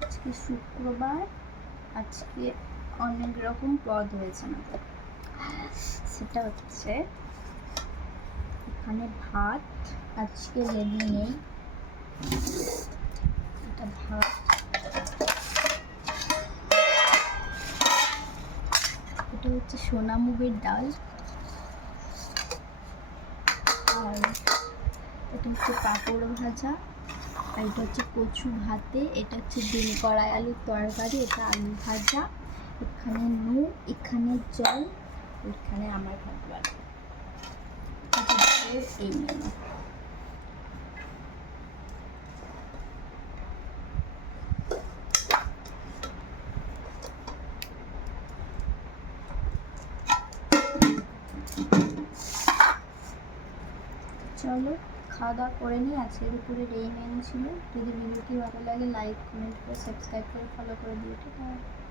আজকে শুক্রবার, আজকে অনেক রকম পদ হয়েছে আমাদের। সেটা হচ্ছে এখানে ভাত আজকে রেডি নেই, এটা ভাত, এটা হচ্ছে সোনা মুগের ডাল, আর এটা হচ্ছে পাঁপড় ভাজা, আর এটা হচ্ছে কচু ভাতে, এটা হচ্ছে ডিম কড়াই আলুর তরকারি, এটা আলু ভাজা, এখানে নুন, এখানে জল, এখানে আমার ভাত বাড়া। এই মেনু। চলো খাওয়া দাওয়া করে নিই। আজকে দুপুরের এই মেনু ছিল। যদি ভিডিওটি ভালো লাগে লাইক কমেন্ট করে সাবস্ক্রাইব করে ফলো করে দিও, ঠিক আছে।